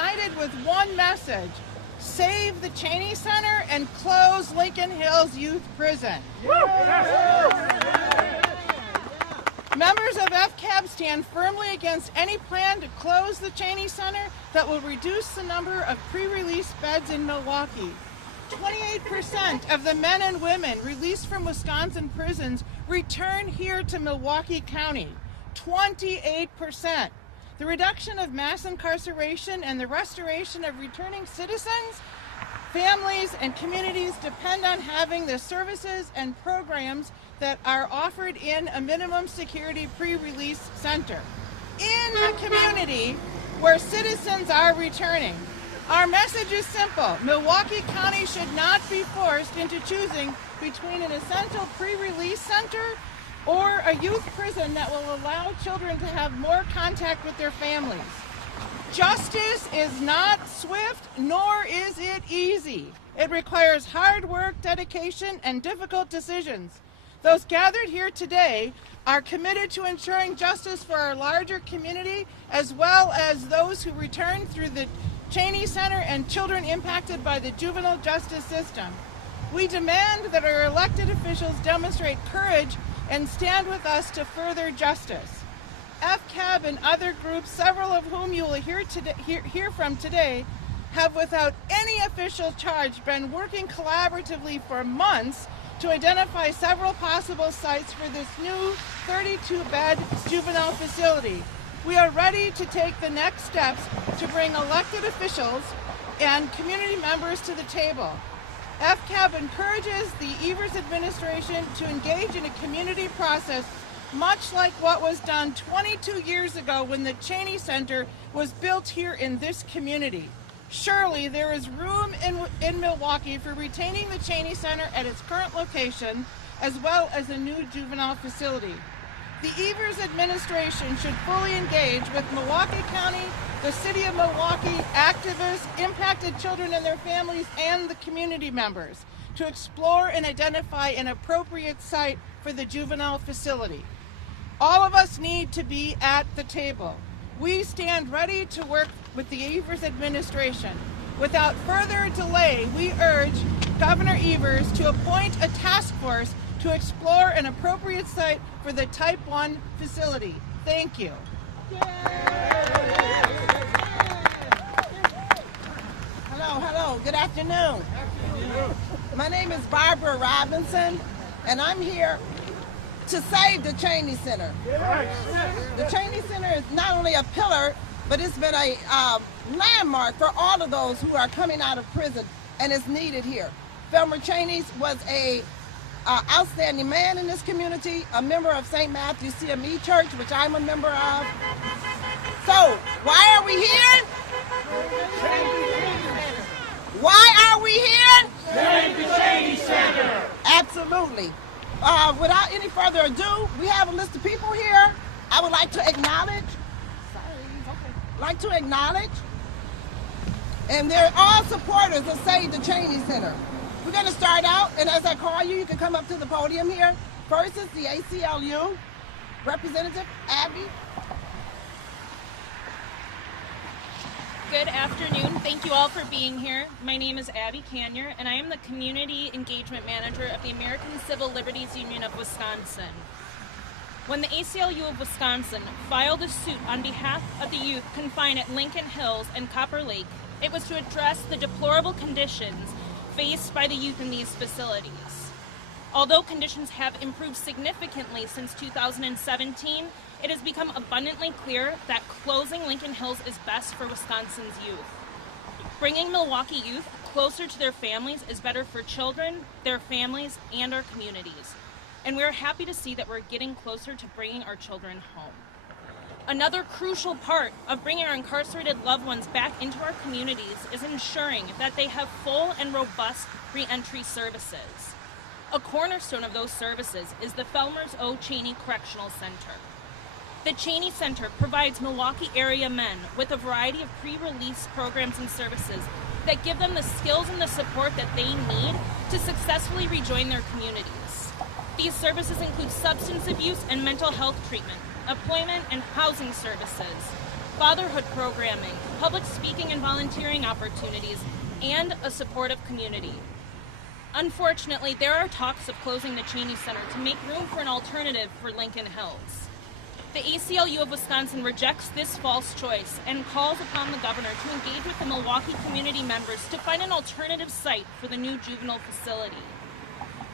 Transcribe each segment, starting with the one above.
united with one message: save the Chaney Center and close Lincoln Hills Youth Prison. Members of FCAB stand firmly against any plan to close the Chaney Center that will reduce the number of pre-release beds in Milwaukee. 28% of the men and women released from Wisconsin prisons return here to Milwaukee County. 28%. The reduction of mass incarceration and the restoration of returning citizens, families, and communities depend on having the services and programs that are offered in a minimum security pre-release center in the community where citizens are returning. Our message is simple. Milwaukee County should not be forced into choosing between an essential pre-release center or a youth prison that will allow children to have more contact with their families. Justice is not swift, nor is it easy. It requires hard work, dedication, and difficult decisions. Those gathered here today are committed to ensuring justice for our larger community, as well as those who return through the Chaney Center and children impacted by the juvenile justice system. We demand that our elected officials demonstrate courage and stand with us to further justice. FCAB and other groups, several of whom you will hear from today, have without any official charge been working collaboratively for months to identify several possible sites for this new 32-bed juvenile facility. We are ready to take the next steps to bring elected officials and community members to the table. FCAB encourages the Evers administration to engage in a community process much like what was done 22 years ago when the Chaney Center was built here in this community. Surely there is room in Milwaukee for retaining the Chaney Center at its current location, as well as a new juvenile facility. The Evers administration should fully engage with Milwaukee County, the City of Milwaukee, activists, impacted children and their families, and the community members to explore and identify an appropriate site for the juvenile facility. All of us need to be at the table. We stand ready to work with the Evers administration. Without further delay, we urge Governor Evers to appoint a task force to explore an appropriate site for the Type 1 facility. Thank you. Hello, good afternoon. My name is Barbara Robinson, and I'm here to save the Chaney Center. The Chaney Center is not only a pillar, but it's been a landmark for all of those who are coming out of prison, and is needed here. Felmers Chaney was a outstanding man in this community, a member of St. Matthew's CME Church, which I'm a member of. So, why are we here? Why are we here? Save the Chaney Center! Absolutely. Without any further ado, we have a list of people here. I would like to acknowledge. And they're all supporters of Save the Chaney Center. We're going to start out, and as I call you, you can come up to the podium here. First is the ACLU representative, Abby. Good afternoon. Thank you all for being here. My name is Abby Canyer, and I am the Community Engagement Manager of the American Civil Liberties Union of Wisconsin. When the ACLU of Wisconsin filed a suit on behalf of the youth confined at Lincoln Hills and Copper Lake, it was to address the deplorable conditions faced by the youth in these facilities. Although conditions have improved significantly since 2017, it has become abundantly clear that closing Lincoln Hills is best for Wisconsin's youth. Bringing Milwaukee youth closer to their families is better for children, their families, and our communities. And we're happy to see that we're getting closer to bringing our children home. Another crucial part of bringing our incarcerated loved ones back into our communities is ensuring that they have full and robust reentry services. A cornerstone of those services is the Felmers Chaney Correctional Center. The Chaney Center provides Milwaukee area men with a variety of pre-release programs and services that give them the skills and the support that they need to successfully rejoin their communities. These services include substance abuse and mental health treatment, employment and housing services, fatherhood programming, public speaking and volunteering opportunities, and a supportive community. Unfortunately, there are talks of closing the Chaney Center to make room for an alternative for Lincoln Hills. The ACLU of Wisconsin rejects this false choice and calls upon the governor to engage with the Milwaukee community members to find an alternative site for the new juvenile facility.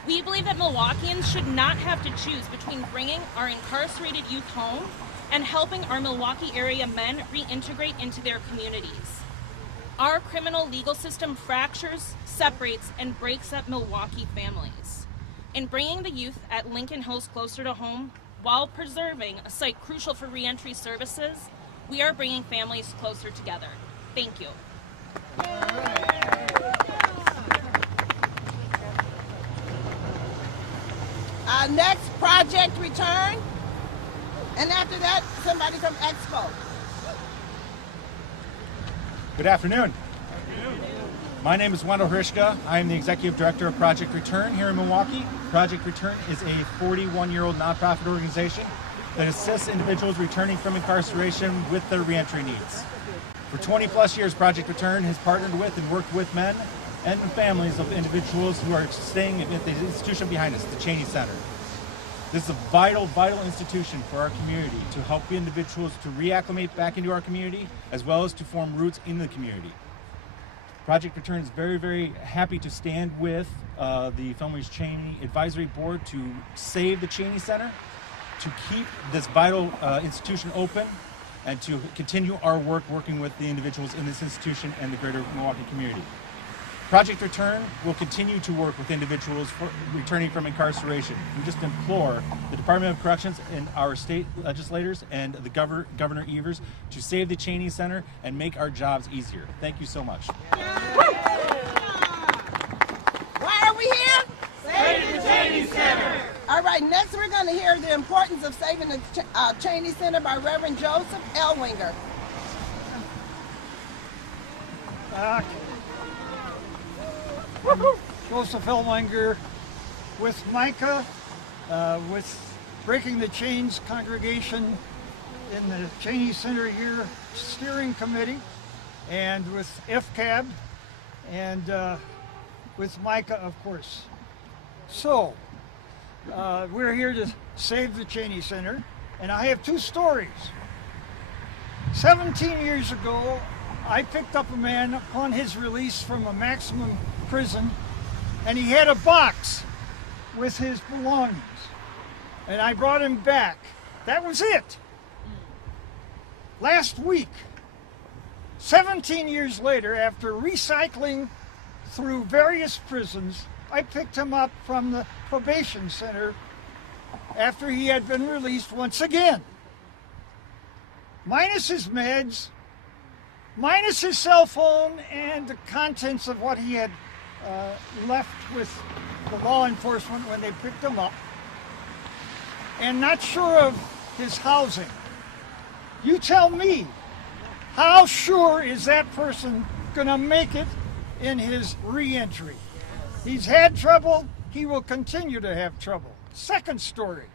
We believe that Milwaukeeans should not have to choose between bringing our incarcerated youth home and helping our Milwaukee area men reintegrate into their communities. Our criminal legal system fractures, separates, and breaks up Milwaukee families. In bringing the youth at Lincoln Hills closer to home, while preserving a site crucial for reentry services, we are bringing families closer together. Thank you. Next, Project Return. And after that, somebody from Expo. Good afternoon. My name is Wendell Hrishka. I am the Executive Director of Project Return here in Milwaukee. Project Return is a 41-year-old nonprofit organization that assists individuals returning from incarceration with their reentry needs. For 20 plus years, Project Return has partnered with and worked with men and families of individuals who are staying at the institution behind us, the Chaney Center. This is a vital institution for our community to help individuals to reacclimate back into our community, as well as to form roots in the community. Project Return is very happy to stand with the Felmers Chaney Advisory Board to save the Chaney Center, to keep this vital institution open, and to continue our work working with the individuals in this institution and the greater Milwaukee community. Project Return will continue to work with individuals returning from incarceration. We just implore the Department of Corrections and our state legislators and the Governor Evers to save the Chaney Center and make our jobs easier. Thank you so much. Why are we here? Save the Chaney Center. All right, next we're going to hear the importance of saving the Chaney Center by Reverend Joseph Elwinger. Joseph Elwinger with Micah, with Breaking the Chains congregation in the Chaney Center here steering committee, and with FCAB, and with Micah, of course. So, we're here to save the Chaney Center, and I have two stories. 17 years ago, I picked up a man upon his release from a maximum prison, and he had a box with his belongings, and I brought him back. That was it. Last week, 17 years later, after recycling through various prisons, I picked him up from the probation center after he had been released once again, minus his meds, minus his cell phone, and the contents of what he had left with the law enforcement when they picked him up, and not sure of his housing. You tell me, how sure is that person going to make it in his reentry? He's had trouble, he will continue to have trouble. Second story,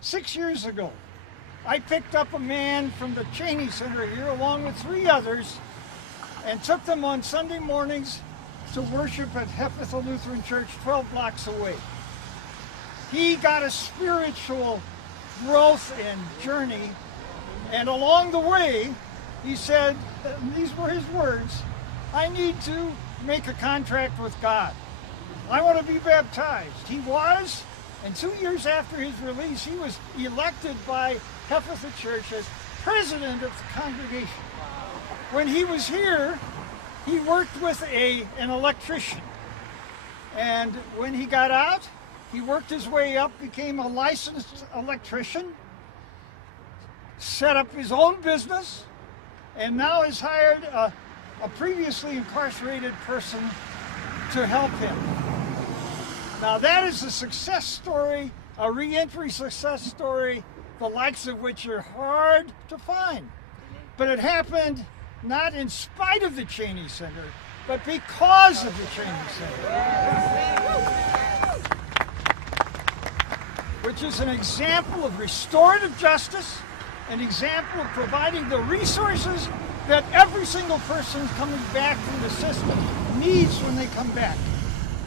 6 years ago, I picked up a man from the Chaney Center here along with 3 others and took them on Sunday mornings to worship at Hephatha Lutheran Church 12 blocks away. He got a spiritual growth and journey, and along the way, he said, these were his words, I need to make a contract with God. I want to be baptized. He was, and 2 years after his release, he was elected by Hephatha Church as president of the congregation. When he was here, he worked with an electrician. And when he got out, he worked his way up, became a licensed electrician, set up his own business, and now has hired a previously incarcerated person to help him. Now that is a success story, a reentry success story, the likes of which are hard to find. But it happened not in spite of the Chaney Center, but because of the Chaney Center. Which is an example of restorative justice, an example of providing the resources that every single person coming back from the system needs when they come back.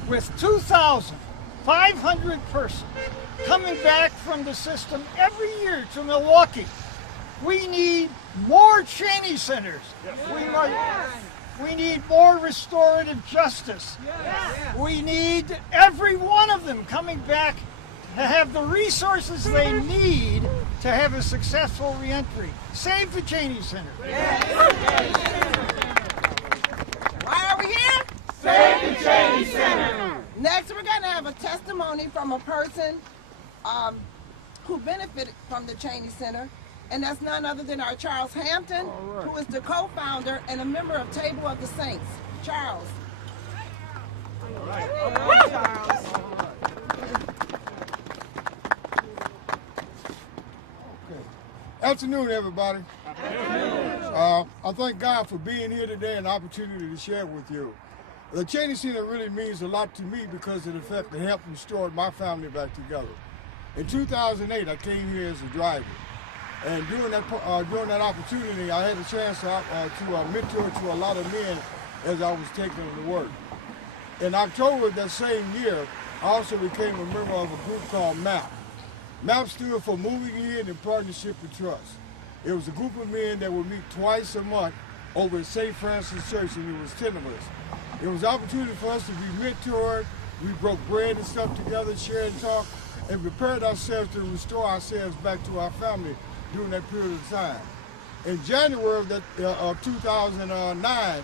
With 2,500 persons coming back from the system every year to Milwaukee, we need more Chaney Centers. We need more restorative justice. We need every one of them coming back to have the resources they need to have a successful reentry. Save the Chaney Center. Why are we here? Save the Chaney Center. Next, we're going to have a testimony from a person who benefited from the Chaney Center, and that's none other than our Charles Hampton, who is the co-founder and a member of Table of the Saints. Charles. All right, Charles. Afternoon, everybody. I thank God for being here today and the opportunity to share with you. The Chaney Center really means a lot to me because of the fact that it helped restore my family back together. In 2008, I came here as a driver. And during that opportunity, I had a chance to mentor to a lot of men as I was taking them to work. In October of that same year, I also became a member of a group called MAP. MAP stood for Moving In Partnership and Trust. It was a group of men that would meet twice a month over at St. Francis Church, and it was 10 of us. It was an opportunity for us to be mentored. We broke bread and stuff together, shared and talked, and prepared ourselves to restore ourselves back to our family during that period of time. In January of 2009,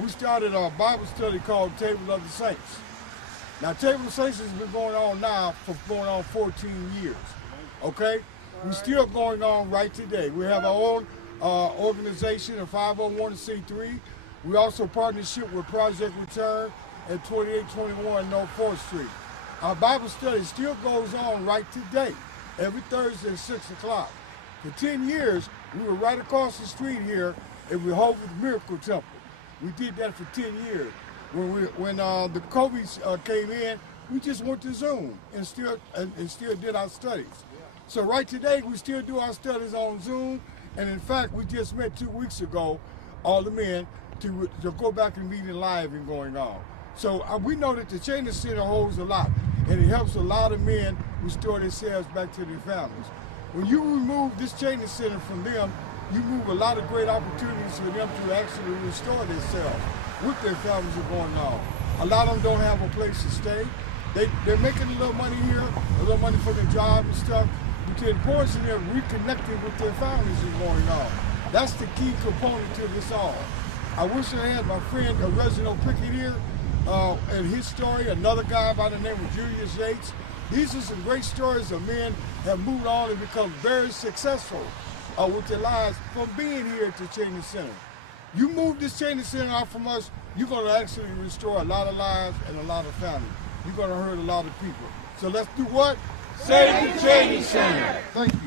we started a Bible study called Table of the Saints. Now, Table of the Saints has been going on now for 14 years, okay? We're still going on right today. We have our own organization, a 501c3. We also partnership with Project Return at 2821 North 4th Street. Our Bible study still goes on right today, every Thursday at 6 o'clock. For 10 years, we were right across the street here and we hosted the Miracle Temple. We did that for 10 years. When the COVID came in, we just went to Zoom and still did our studies. So right today, we still do our studies on Zoom. And in fact, we just met 2 weeks ago, all the men, to go back and meeting live and going on. So we know that the Chaney Center holds a lot, and it helps a lot of men restore themselves back to their families. When you remove this Chaney Center from them, you move a lot of great opportunities for them to actually restore themselves with their families are going on. A lot of them don't have a place to stay. They're making a little money here, a little money for their job and stuff, but the importance of them reconnecting with their families is going on. That's the key component to this all. I wish I had my friend Reginald Pickett here and his story, another guy by the name of Julius Yates. These are some great stories of men that have moved on and become very successful with their lives from being here at the Chaney Center. You move this Chaney Center out from us, you're going to actually restore a lot of lives and a lot of families. You're going to hurt a lot of people. So let's do what? Save the Chaney Center. Thank you.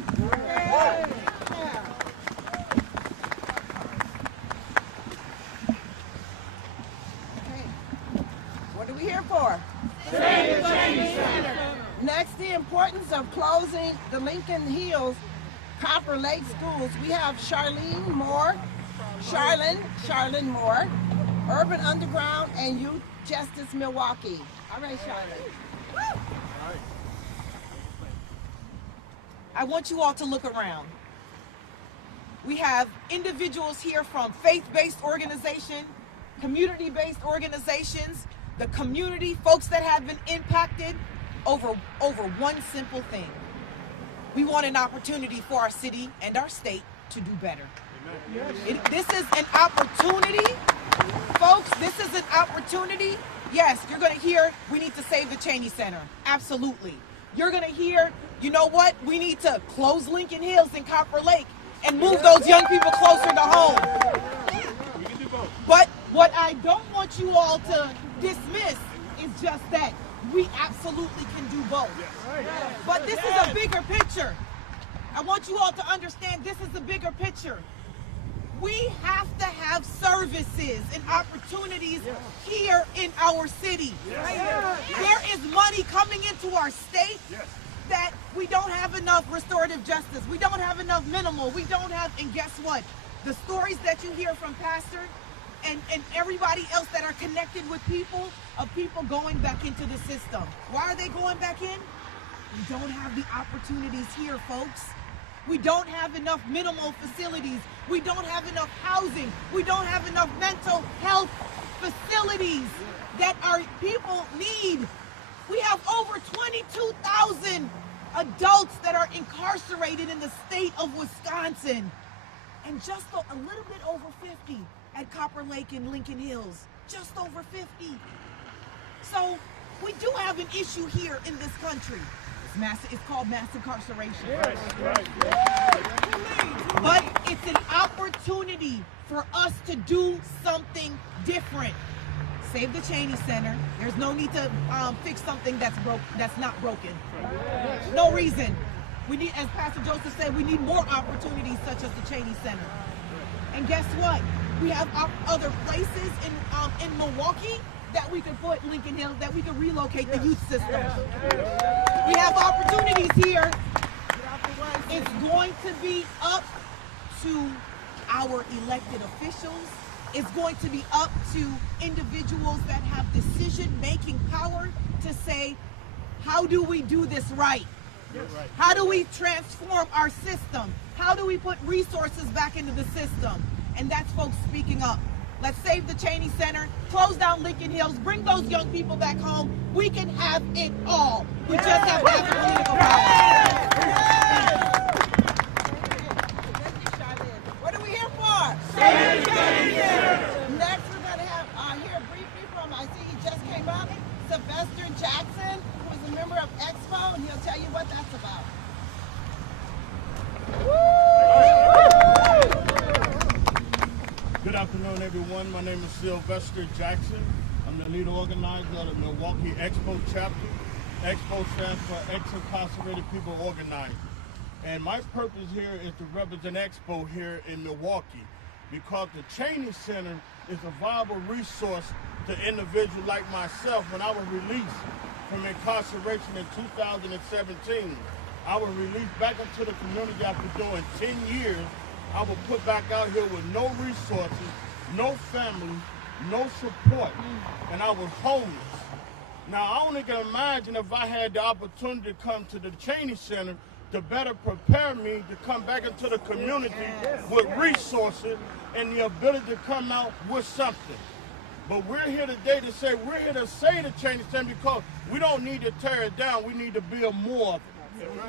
What are we here for? Save the Chaney Center. Next, the importance of closing the Lincoln Hills Copper Lake schools. We have Charlene Moore, Urban Underground, and Youth Justice Milwaukee. All right, Charlene. I want you all to look around. We have individuals here from faith-based organizations, community-based organizations, the community, folks that have been impacted over one simple thing. We want an opportunity for our city and our state to do better. This is an opportunity, folks, this is an opportunity. Yes, you're going to hear we need to save the Chaney Center. Absolutely. You're going to hear, you know what, we need to close Lincoln Hills and Copper Lake and move those young people closer to home. We can do both. But what I don't want you all to dismiss is just that we absolutely can do both. But this is a bigger picture. I want you all to understand this is the bigger picture. We have to have services and opportunities here in our city. There is money coming into our state that we don't have enough restorative justice. We don't have enough minimal. We don't have, and guess what? The stories that you hear from Pastor and everybody else that are connected with people, of people going back into the system. Why are they going back in? We don't have the opportunities here, folks. We don't have enough minimal facilities. We don't have enough housing. We don't have enough mental health facilities that our people need. We have over 22,000 adults that are incarcerated in the state of Wisconsin, and just a little bit over 50 at Copper Lake and Lincoln Hills. Just over 50. So we do have an issue here in this country. It's called mass incarceration. Right, right. But it's an opportunity for us to do something different. Save the Chaney Center. There's no need to fix something that's not broken. No reason. We need, as Pastor Joseph said, we need more opportunities such as the Chaney Center. And guess what? We have other places in Milwaukee that we could put Lincoln Hills, that we could relocate the youth system. We have opportunities here. It's going to be up to our elected officials. It's going to be up to individuals that have decision-making power to say, how do we do this right? How do we transform our system? How do we put resources back into the system? And that's folks speaking up. Let's save the Chaney Center, close down Lincoln Hills, bring those young people back home. We can have it all. We just have to have political power. What are we here for? Save the Chaney Center. Next, we're going to have hear briefly from, I see he just came up, Sylvester Jackson, who is a member of Expo, and he'll tell you what that's about. Good afternoon, everyone. My name is Sylvester Jackson. I'm the lead organizer of the Milwaukee Expo chapter. Expo stands for Ex-Incarcerated People Organized. And my purpose here is to represent Expo here in Milwaukee, because the Chaney Center is a viable resource to individuals like myself. When I was released from incarceration in 2017, I was released back into the community after doing 10 years. I was put back out here with no resources, no family, no support, and I was homeless. Now, I only can imagine if I had the opportunity to come to the Chaney Center to better prepare me to come back into the community with resources and the ability to come out with something. But we're here today to say, we're here to save the Chaney Center because we don't need to tear it down, we need to build more of it.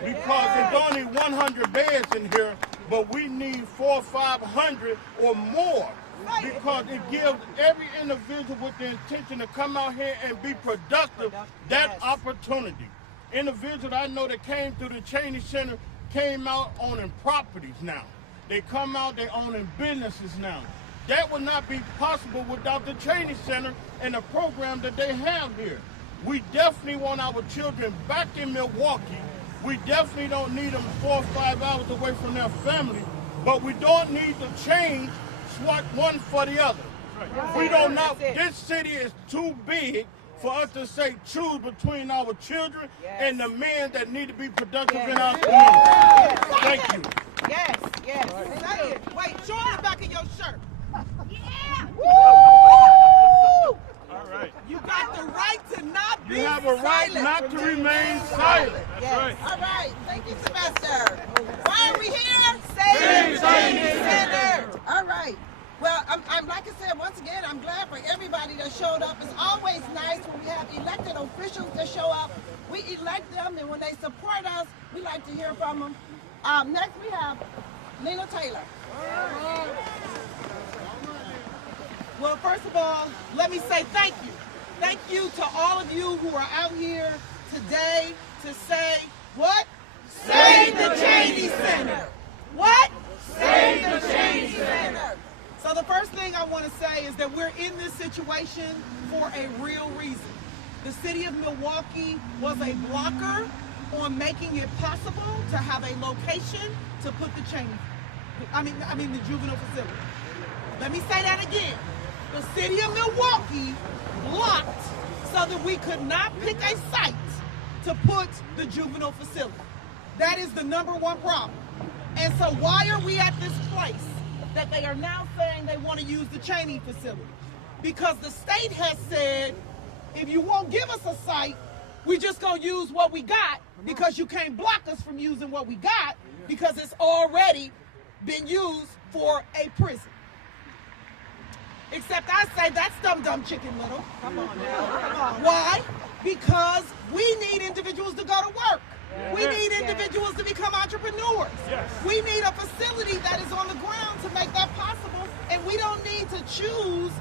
Because there's only 100 beds in here, but we need 400 or 500 or more. Because it gives every individual with the intention to come out here and be productive that opportunity. Individuals I know that came through the Chaney Center came out owning properties now. They come out, they owning businesses now. That would not be possible without the Chaney Center and the program that they have here. We definitely want our children back in Milwaukee. We definitely don't need them 4 or 5 hours away from their family, but we don't need to change SWAT one for the other. We don't know, this city is too big for us to say choose between our children and the men that need to be productive in our community. Thank you. Yes, yes. Say it. Wait, show on the back of your shirt. Yeah. Woo! All right. You got the right to not be You have a right silent. not to remain silent. Yes. Right. All right, thank you, Sylvester. Why are we here? Save the Chaney Center. All right. Well, I'm like I said, once again, I'm glad for everybody that showed up. It's always nice when we have elected officials that show up. We elect them, and when they support us, we like to hear from them. Next, we have Lena Taylor. Well, first of all, let me say thank you. Thank you to all of you who are out here today to say, what? Save the Chaney Center. What? Save the Chaney Center. So the first thing I want to say is that we're in this situation for a real reason. The city of Milwaukee was a blocker on making it possible to have a location to put the the juvenile facility. Let me say that again. The city of Milwaukee blocked so that we could not pick a site to put the juvenile facility. That is the #1 problem. And so why are we at this place that they are now saying they want to use the Chaney facility? Because the state has said, if you won't give us a site, we're just going to use what we got, because you can't block us from using what we got because it's already been used for a prison. Except I say that's dumb chicken little. Come on now, come on. Why? Because we need individuals to go to work. We need individuals to become entrepreneurs. We need a facility that is on the ground to make that possible, and we don't need to choose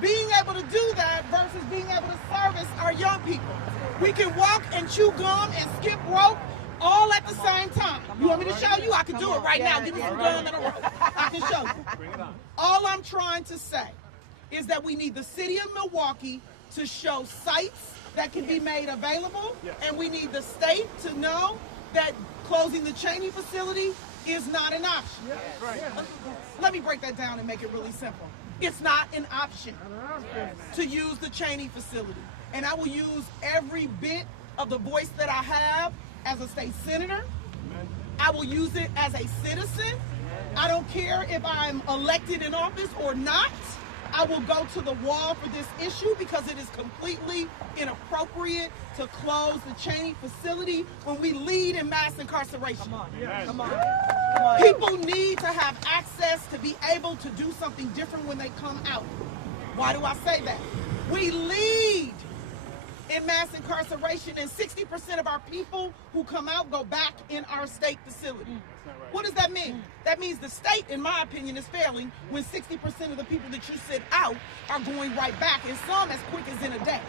being able to do that versus being able to service our young people. We can walk and chew gum and skip rope all at the same time. You want me to show you? I can do it right now. Give me some gum and a rope. I can show you. All I'm trying to say is that we need the city of Milwaukee to show sites that can be made available, and we need the state to know that closing the Chaney facility is not an option. Let me break that down and make it really simple. It's not an option to use the Chaney facility. And I will use every bit of the voice that I have as a state senator. I will use it as a citizen. I don't care if I'm elected in office or not. I will go to the wall for this issue because it is completely inappropriate to close the Chaney facility when we lead in mass incarceration. Come on. Come on. People need to have access to be able to do something different when they come out. Why do I say that? We lead in mass incarceration, and 60% of our people who come out go back in our state facility. What does that mean? That means the state, in my opinion, is failing when 60% of the people that you send out are going right back, and some as quick as in a day.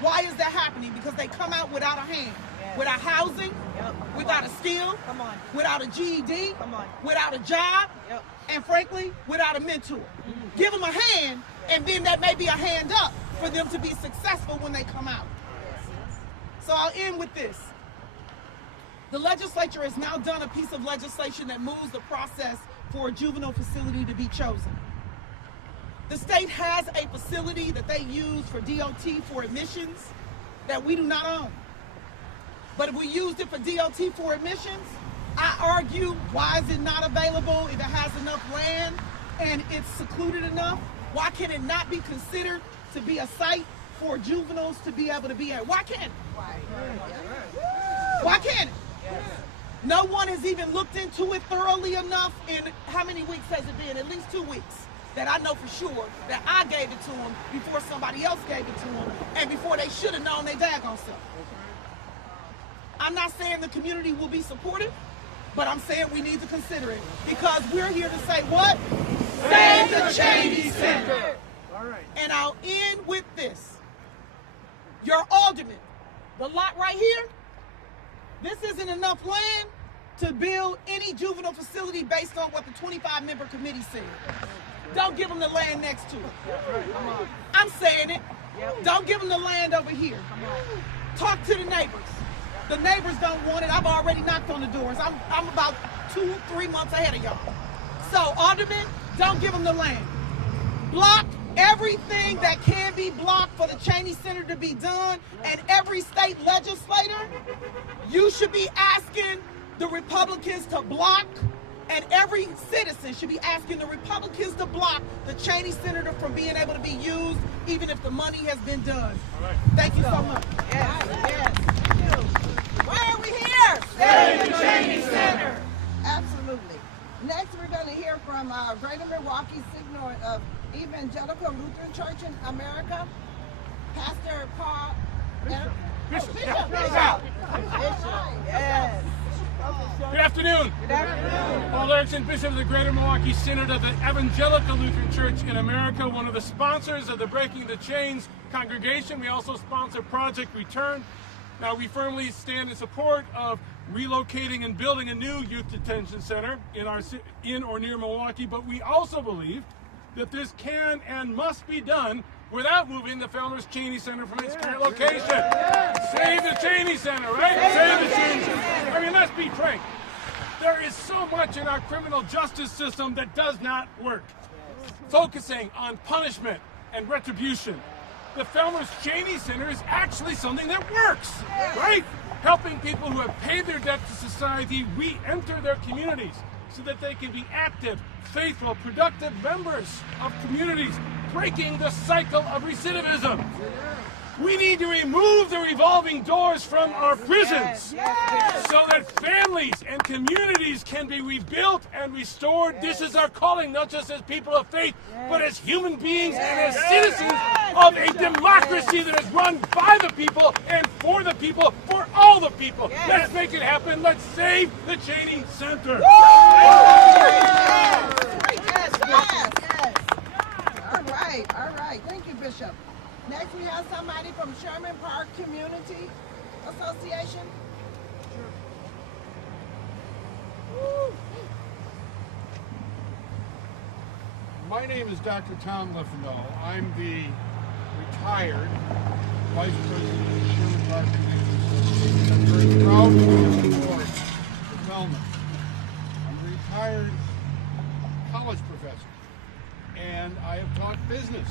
Why is that happening? Because they come out without a hand, without housing, without a skill, without a GED, without a job, and frankly, without a mentor. Give them a hand, and then that may be a hand up for them to be successful when they come out. So I'll end with this. The legislature has now done a piece of legislation that moves the process for a juvenile facility to be chosen. The state has a facility that they use for DOT for admissions that we do not own. But if we used it for DOT for admissions, I argue, why is it not available if it has enough land and it's secluded enough? Why can it not be considered to be a site for juveniles to be able to be at? Why can't it? Why can't it? No one has even looked into it thoroughly enough. In how many weeks has it been? At least 2 weeks that I know for sure that I gave it to them before somebody else gave it to them and before they should have known they daggone self. I'm not saying the community will be supportive, but I'm saying we need to consider it because we're here to say what? Save the Chaney Center. And I'll end with this. Your alderman, the lot right here, this isn't enough land to build any juvenile facility based on what the 25-member committee said. Don't give them the land next to it. I'm saying it. Don't give them the land over here. Talk to the neighbors. The neighbors don't want it. I've already knocked on the doors. I'm about 2-3 months ahead of y'all. So, aldermen, don't give them the land. Block everything that can be blocked for the Chaney Center to be done, and every state legislator, you should be asking the Republicans to block, and every citizen should be asking the Republicans to block the Chaney Center from being able to be used, even if the money has been done. Thank you so much. Yes. Why are we here? Save the Chaney Center. Absolutely. Next, we're going to hear from Greater Milwaukee Signal of Evangelical Lutheran Church in America, Pastor Paul Bishop. Yes. Good afternoon. Good afternoon. Paul Erickson, Bishop of the Greater Milwaukee Synod of the Evangelical Lutheran Church in America, one of the sponsors of the Breaking the Chains congregation. We also sponsor Project Return. Now, we firmly stand in support of relocating and building a new youth detention center in or near Milwaukee, but we also believe that this can and must be done without moving the Felmers Chaney Center from its current location. Save the Chaney Center, right? Save the Chaney Center. I mean, let's be frank. There is so much in our criminal justice system that does not work. Focusing on punishment and retribution. the Felmers Chaney Center is actually something that works, right? Helping people who have paid their debt to society re-enter their communities so that they can be active, faithful, productive members of communities, breaking the cycle of recidivism. We need to remove the revolving doors from our prisons so that families and communities can be rebuilt and restored. This is our calling, not just as people of faith, but as human beings and as citizens of a democracy that is run by the people and for the people, for all the people. Let's make it happen. Let's save the Chaney Center. All right. Thank you, Bishop. Next, we have somebody from Sherman Park Community Association. My name is Dr. Tom Liffendahl. I'm the retired Vice President of the Sherman Park Community Association. I'm very proud to be on the board of Felmers. I'm a retired college professor, and I have taught business.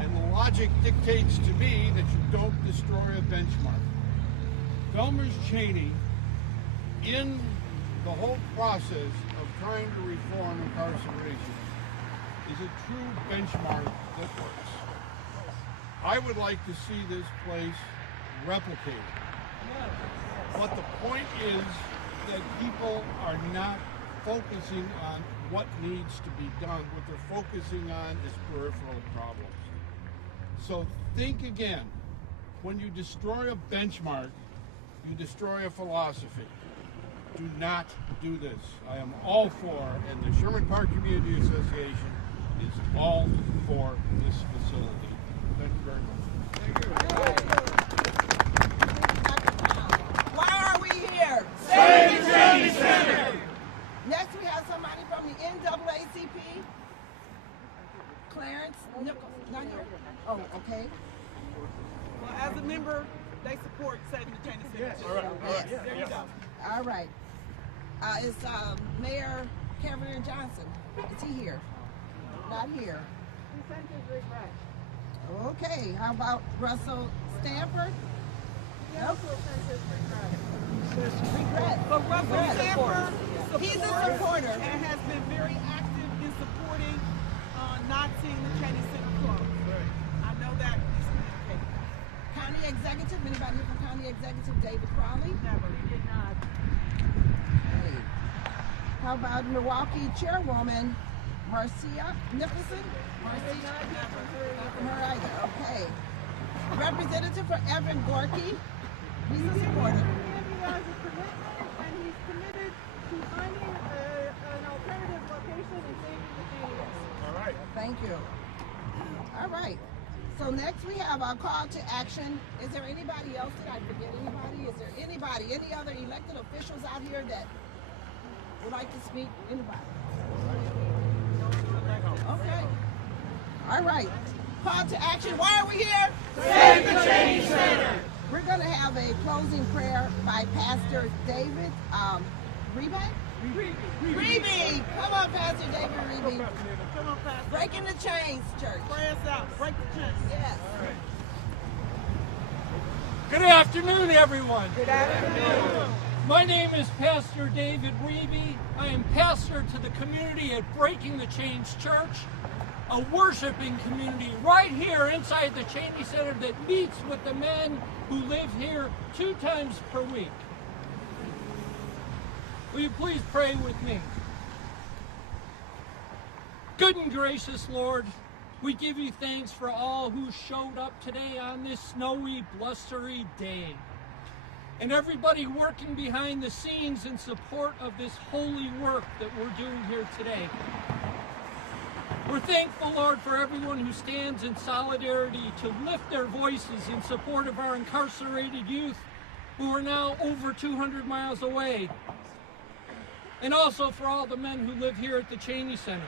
And the logic dictates to me that you don't destroy a benchmark. Felmers Chaney, in the whole process of trying to reform incarceration, is a true benchmark that works. I would like to see this place replicated. But the point is that people are not focusing on what needs to be done. What they're focusing on is peripheral problems. So think again. When you destroy a benchmark, you destroy a philosophy. Do not do this. I am all for, and the Sherman Park Community Association is all for this facility. Thank you very much. Why are we here? Save the Chaney Center. Next, we have somebody from the NAACP. Clarence Nichols. Not here? Oh, okay. Well, as a member, they support saving the Chaney Center. All right. Yes. There you go. All right. Is Mayor Kevin Johnson? Is he here? Not here. He sent his regret. Okay. How about Russell Stanford? He also sent his regret. Regret. But Russell Stanford, He's a supporter. and has been very active in supporting not seeing the Chaney Center closed. I know that he's communicated. County Executive, anybody here from County Executive David Crowley? Never. He did not. Okay. How about Milwaukee Chairwoman Marcia Nicholson? Marcia? Not from her either. Okay. Representative for Evan Gorky. He's a supporter. He has a commitment, and he's committed to finding an alternative location and saving the Chaney. All right. Thank you. All right. So next we have our call to action. Is there anybody else? Did I forget anybody? Is there anybody, any other elected officials out here that would like to speak? Anybody? Okay. All right. Call to action. Why are we here? Save the Chaney Center. We're going to have a closing prayer by Pastor David Rebe. Rebe. Come on, Pastor David Rebe. Come on, Pastor. Breaking the chains, church. Pray us out. Break the chains. Yes. Good afternoon, everyone. Good afternoon. My name is Pastor David Rebe. I am pastor to the community at Breaking the Chains Church, a worshiping community right here inside the Chaney Center that meets with the men who live here 2 times per week. Will you please pray with me? Good and gracious Lord, we give you thanks for all who showed up today on this snowy, blustery day. And everybody working behind the scenes in support of this holy work that we're doing here today. We're thankful, Lord, for everyone who stands in solidarity to lift their voices in support of our incarcerated youth who are now over 200 miles away. And also for all the men who live here at the Chaney Center.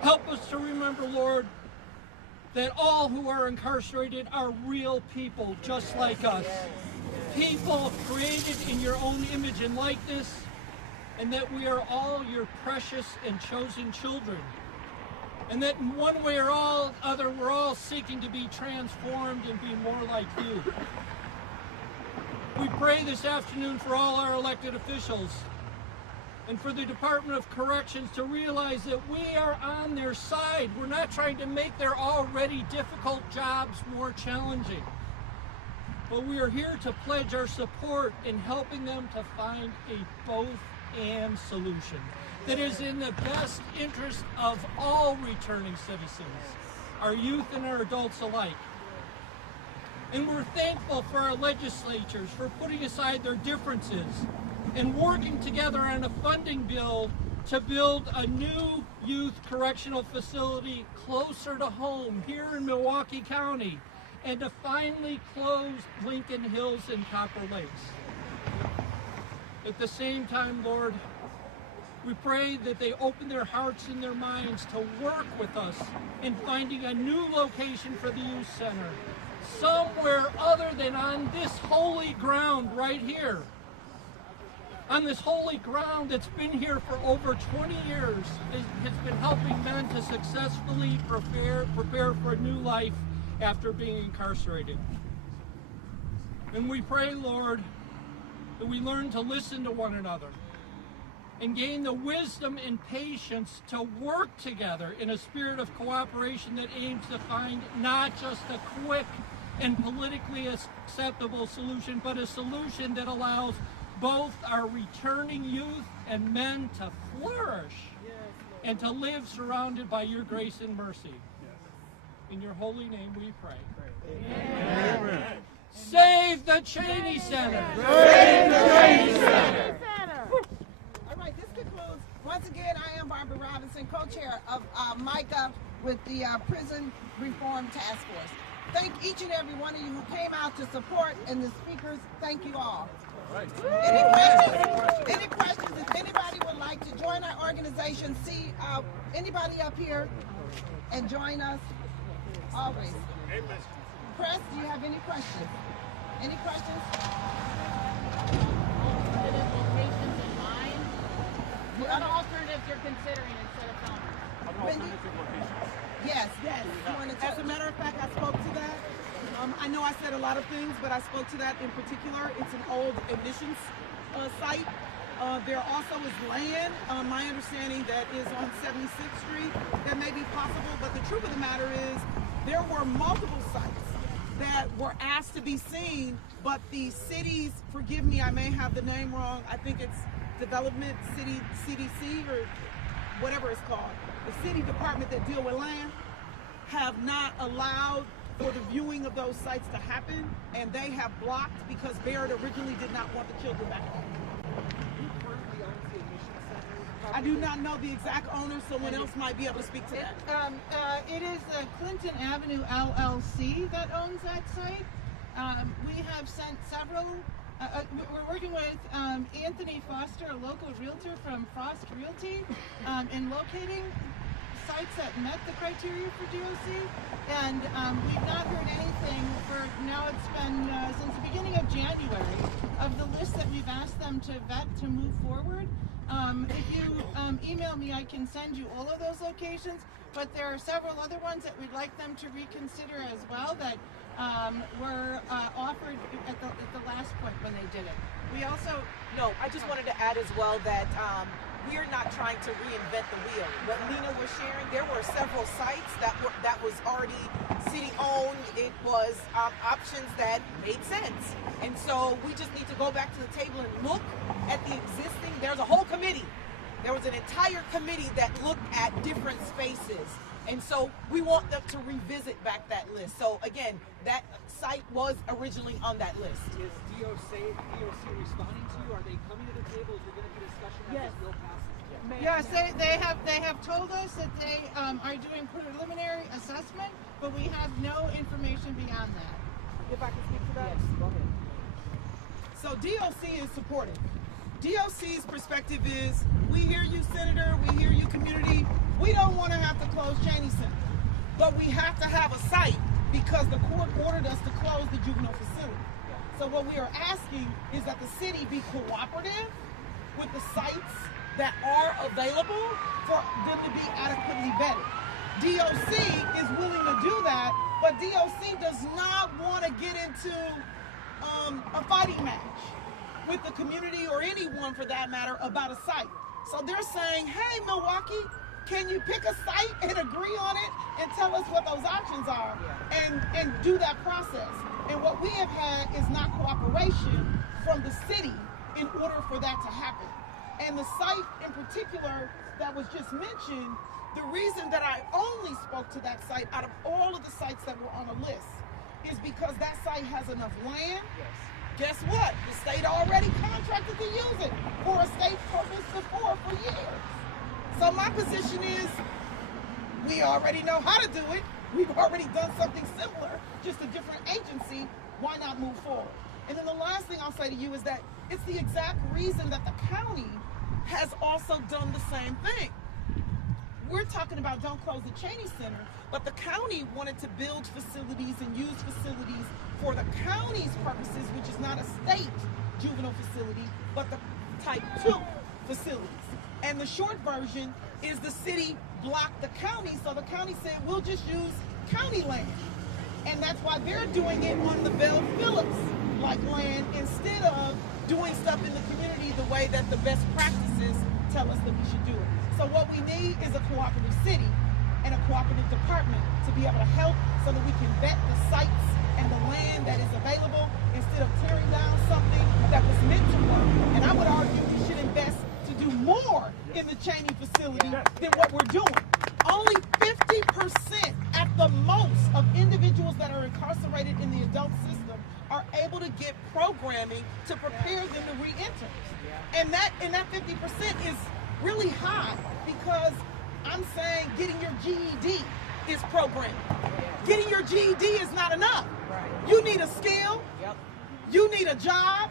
Help us to remember, Lord, that all who are incarcerated are real people just like us. People created in your own image and likeness, and that we are all your precious and chosen children. and that in one way or other, we're all seeking to be transformed and be more like you. We pray this afternoon for all our elected officials and for the Department of Corrections to realize that we are on their side. We're not trying to make their already difficult jobs more challenging, but we are here to pledge our support in helping them to find a both-and solution that is in the best interest of all returning citizens, our youth and our adults alike. And we're thankful for our legislatures for putting aside their differences and working together on a funding bill to build a new youth correctional facility closer to home here in Milwaukee County, and to finally close Lincoln Hills and Copper Lakes. At the same time, Lord, we pray that they open their hearts and their minds to work with us in finding a new location for the youth center, somewhere other than on this holy ground right here. On this holy ground that's been here for over 20 years, has been helping men to successfully prepare for a new life after being incarcerated. And we pray, Lord, that we learn to listen to one another and gain the wisdom and patience to work together in a spirit of cooperation that aims to find not just a quick and politically acceptable solution, but a solution that allows both our returning youth and men to flourish and to live surrounded by your grace and mercy. In your holy name we pray. Amen. Amen. Save the Chaney Center! Save the Chaney Center! All right, this concludes. Once again, I am Barbara Robinson, co-chair of MICA with the Prison Reform Task Force. Thank each and every one of you who came out to support, and the speakers, thank you all. Right. Any questions? If anybody would like to join our organization, see anybody up here and join us, always. Press, do you have any questions? Any questions? Alternative locations in mind? What other alternatives you're considering instead of Felmers? Yes. As a matter of fact, I spoke to that. I know I said a lot of things, but I spoke to that in particular. It's an old admissions site. There also is land, my understanding, that is on 76th Street that may be possible, but the truth of the matter is there were multiple sites that were asked to be seen, but the cities, forgive me, I may have the name wrong, I think it's Development City, CDC, or whatever it's called, the city department that deal with land, have not allowed for the viewing of those sites to happen, and they have blocked because Barrett originally did not want the children back home. I do not know the exact owner, someone else might be able to speak to that. It is Clinton Avenue LLC that owns that site. We have sent several, we're working with Anthony Foster, a local realtor from Frost Realty, in locating sites that met the criteria for DOC, and we've not heard anything for, now it's been since the beginning of January, of the list that we've asked them to vet to move forward. If you email me, I can send you all of those locations, but there are several other ones that we'd like them to reconsider as well that were offered at the last point when they did it. We also, no, I just wanted to add as well that we're not trying to reinvent the wheel. What Lena was sharing, there were several sites that was already city-owned. It was options that made sense. And so we just need to go back to the table and look at the existing, there's a whole committee. There was an entire committee that looked at different spaces. And so we want them to revisit back that list. So again, that site was originally on that list. Is DOC responding to you? Are they coming to the table? Is there going to be discussion as this bill passes? Yes, they have told us that they are doing preliminary assessment, but we have no information beyond that. If I can speak to that? Yes, go ahead. So DOC is supportive. DOC's perspective is, we hear you, Senator, we hear you, community. We don't want to have to close Chaney Center, but we have to have a site because the court ordered us to close the juvenile facility. So what we are asking is that the city be cooperative with the sites that are available for them to be adequately vetted. DOC is willing to do that, but DOC does not want to get into a fighting match with the community or anyone for that matter about a site. So they're saying, hey, Milwaukee, can you pick a site and agree on it and tell us what those options are and do that process? And what we have had is not cooperation from the city in order for that to happen. And the site in particular that was just mentioned, the reason that I only spoke to that site out of all of the sites that were on the list is because that site has enough land. Guess what? The state already contracted to use it for a state purpose before for years. So my position is, we already know how to do it. We've already done something similar, just a different agency. Why not move forward? And then the last thing I'll say to you is that it's the exact reason that the county has also done the same thing. We're talking about don't close the Chaney Center, but the county wanted to build facilities and use facilities for the county's purposes, which is not a state juvenile facility, but the type 2 facilities. And the short version is the city blocked the county, so the county said, we'll just use county land. And that's why they're doing it on the Bell Phillips-like land instead of doing stuff in the community the way that the best practices tell us that we should do it. So what we need is a cooperative city and a cooperative department to be able to help so that we can vet the sites and the land that is available instead of tearing down something that was meant to work. And I would argue we should invest to do more in the Chaney facility than what we're doing. Only 50% at the most of individuals that are incarcerated in the adult system are able to get programming to prepare them to re-enter. And that 50% is really high, because I'm saying getting your GED is programming. Getting your GED is not enough. You need a skill, you need a job,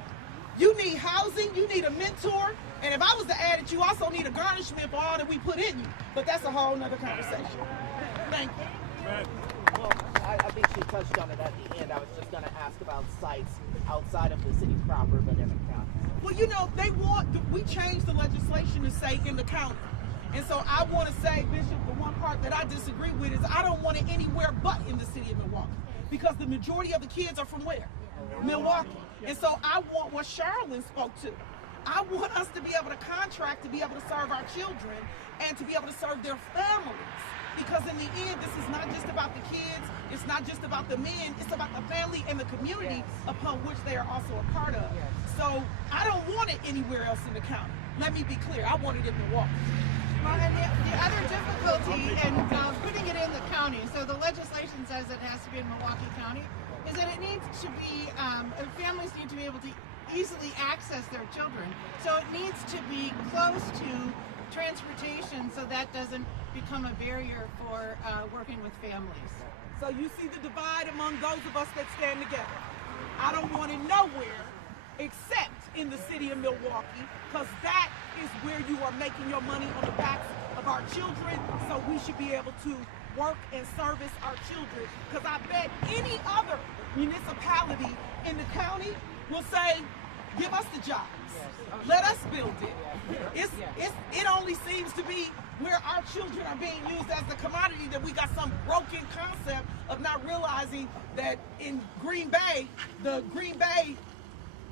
you need housing, you need a mentor, and if I was to add it, you also need a garnishment for all that we put in you. But that's a whole nother conversation. Thank you. Well, I think she touched on it at the end. I was just going to ask about sites outside of the city proper, but in the county. Well, you know, we changed the legislation to say in the county. And so I want to say, Bishop, the one part that I disagree with is I don't want it anywhere but in the city of Milwaukee. Because the majority of the kids are from where? Milwaukee. And so I want what Charlene spoke to. I want us to be able to contract to be able to serve our children and to be able to serve their families. Because in the end, this is not just about the kids, it's not just about the men, it's about the family and the community upon which they are also a part of. So I don't want it anywhere else in the county. Let me be clear, I want it in Milwaukee. Well, and the other difficulty in putting it in the county, so the legislation says it has to be in Milwaukee County, is that it needs to be, families need to be able to easily access their children. So it needs to be close to transportation so that doesn't become a barrier for working with families. So you see the divide among those of us that stand together. I don't want it nowhere except in the city of Milwaukee, because that is where you are making your money on the backs of our children, so we should be able to work and service our children, because I bet any other municipality in the county will say, give us the jobs, let us build it. It only seems to be where our children are being used as the commodity that we got some broken concept of not realizing that in Green Bay, the Green Bay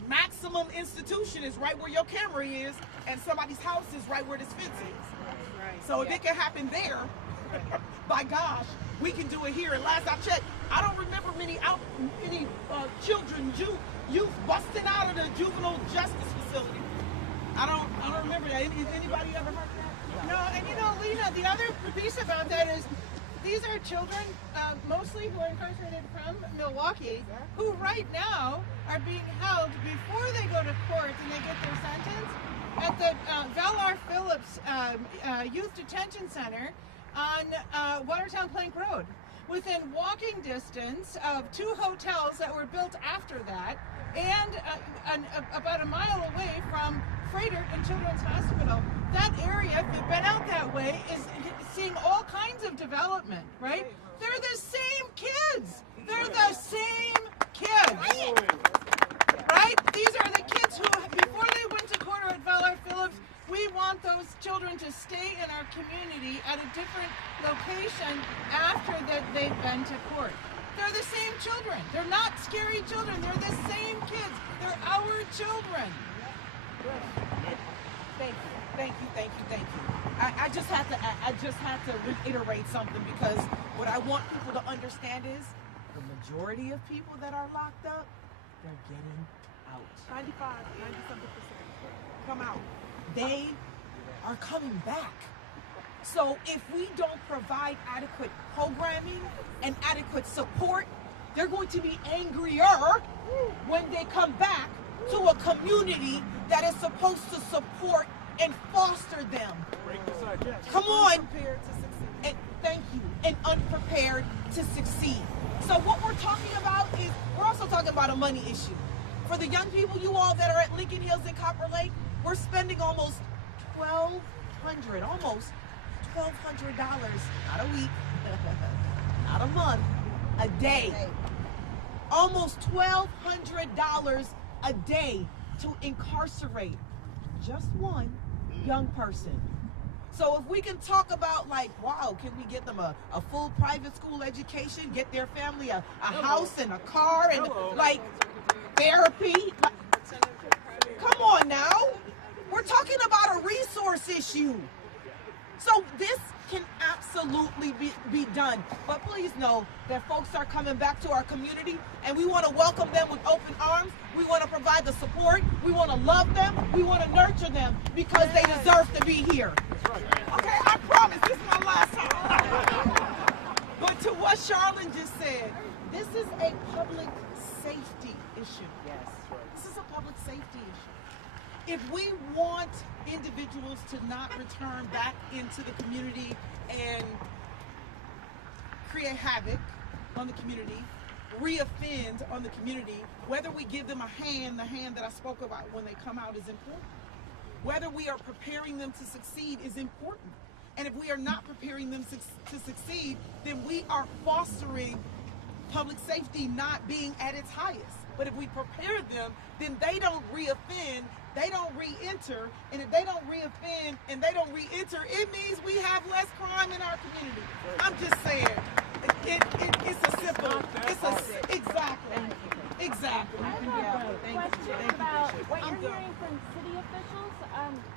maximum institution is right where your camera is, and somebody's house is right where this fence is. So if it can happen there, by gosh, we can do it here. And last I checked, I don't remember many children, youth busting out of the juvenile justice facility. I don't remember that. Has anybody ever heard that? No, and you know, Lena, the other piece about that is these are children, mostly who are incarcerated from Milwaukee, who right now are being held before they go to court and they get their sentence at the Valar Phillips Youth Detention Center on Watertown Plank Road, within walking distance of 2 hotels that were built after that, and about a mile away from Freighter and Children's Hospital. That area, if you've been out that way, is seeing all kinds of development, right? They're the same kids. They're the same kids, right? These are the kids who, before they went to court at Valar Phillips, we want those children to stay in our community at a different location demolition after that they've been to court. They're the same children. They're not scary children. They're the same kids. They're our children. Thank you. I just had to reiterate something, because what I want people to understand is the majority of people that are locked up, they're getting out. 90-something%. Come out. They are coming back. So if we don't provide adequate programming and adequate support, they're going to be angrier when they come back to a community that is supposed to support and foster them. Come on. And thank you. And unprepared to succeed. So what we're talking about is, we're also talking about a money issue. For the young people, you all that are at Lincoln Hills and Copper Lake, we're spending almost $1,200, not a week, not a month, a day. Almost $1,200 a day to incarcerate just one young person. So if we can talk about, like, wow, can we get them a full private school education, get their family a house and a car and like therapy? Come on now. We're talking about a resource issue. So this can absolutely be done. But please know that folks are coming back to our community, and we want to welcome them with open arms. We want to provide the support. We want to love them. We want to nurture them, because they deserve to be here. Okay, I promise this is my last time. But to what Charlene just said, this is a public safety issue. Yes. This is a public safety issue. If we want individuals to not return back into the community and create havoc on the community, reoffend on the community, whether we give them a hand, the hand that I spoke about when they come out is important. Whether we are preparing them to succeed is important. And if we are not preparing them to succeed, then we are fostering public safety not being at its highest. But if we prepare them, then they don't reoffend, they don't re-enter, and if they don't reoffend and they don't re-enter, it means we have less crime in our community. I'm just saying, it's a simple, exactly. I have a question about what you're hearing from city officials.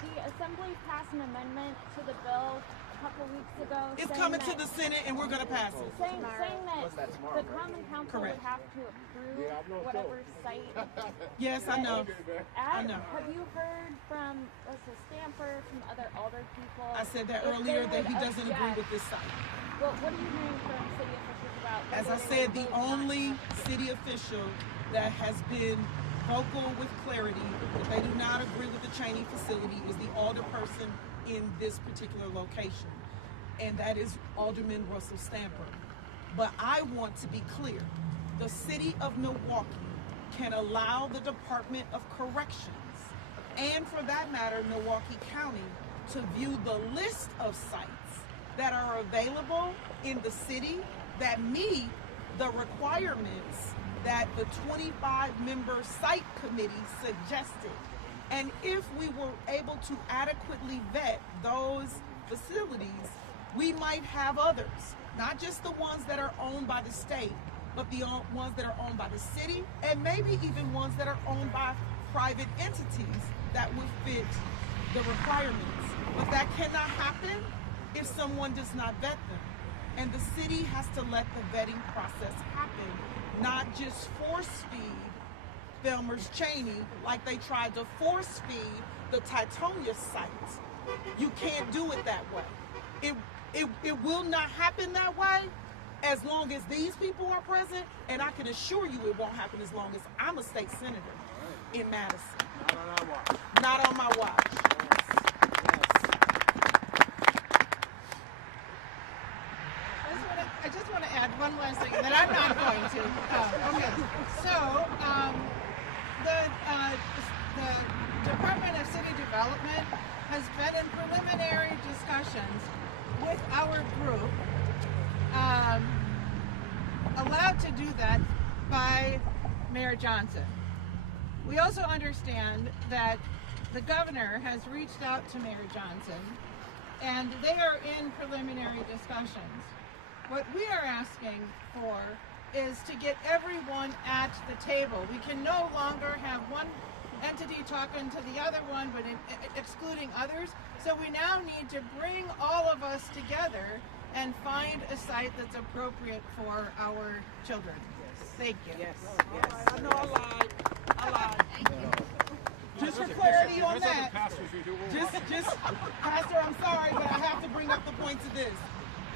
The Assembly passed an amendment to the bill a couple weeks ago. It's coming to the Senate and we're going to pass it. Saying that the Common Council would have to approve whatever site. Yes, I know. I know. Have you heard from Stamper, from other alder people? I said that earlier, that he doesn't agree with this site. Well, what are you hearing from city officials about? As I said, the only city official that has been vocal with clarity that they do not agree with the Chaney facility is the alderperson in this particular location, and that is Alderman Russell Stamper. But I want to be clear, the city of Milwaukee can allow the Department of Corrections, and for that matter, Milwaukee County, to view the list of sites that are available in the city that meet the requirements that the 25-member site committee suggested. And if we were able to adequately vet those facilities, we might have others, not just the ones that are owned by the state, but the ones that are owned by the city, and maybe even ones that are owned by private entities that would fit the requirements. But that cannot happen if someone does not vet them. And the city has to let the vetting process happen, not just force feed Felmers Chaney like they tried to force feed the Titonia sites. You can't do it that way. It will not happen that way as long as these people are present, and I can assure you it won't happen as long as I'm a state senator in Madison. Not on our watch. Not on my watch. I just want to add one last thing that I'm not going to. Okay. So, the Department of City Development has been in preliminary discussions with our group, allowed to do that by Mayor Johnson. We also understand that the governor has reached out to Mayor Johnson, and they are in preliminary discussions. What we are asking for is to get everyone at the table. We can no longer have one entity talking to the other one, but excluding others. So we now need to bring all of us together and find a site that's appropriate for our children. Thank you. Yes. I know I lied. Just for clarity on that, Pastor, I'm sorry, but I have to bring up the points of this.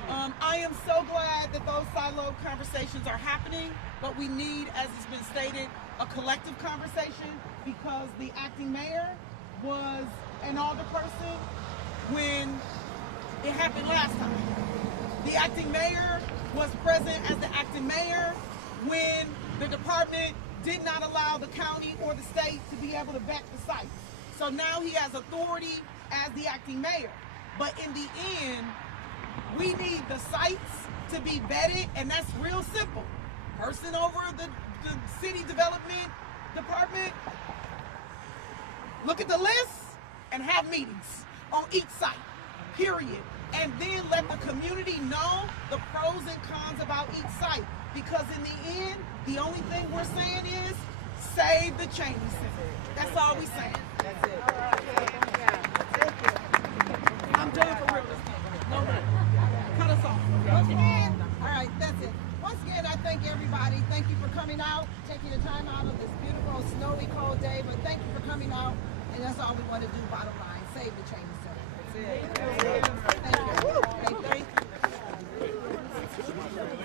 I am so glad that those siloed conversations are happening, but we need, as it's been stated, a collective conversation, because the acting mayor was an alderperson when it happened last time. The acting mayor was present as the acting mayor when the department did not allow the county or the state to be able to vet the site. So now he has authority as the acting mayor. But in the end, we need the sites to be vetted, and that's real simple. Person over the city development department, look at the list and have meetings on each site, period. And then let the community know the pros and cons about each site. Because in the end, the only thing we're saying is save the Chaney Center. That's all we're saying. That's it. I'm done for real this time. No more. Cut us off. Once again, all right, that's it. Once again, I thank everybody. Thank you for coming out, taking the time out of this beautiful, snowy, cold day. But thank you for coming out. And that's all we want to do, bottom line. Save the Chaney Center. That's it. Thank you. Thank you.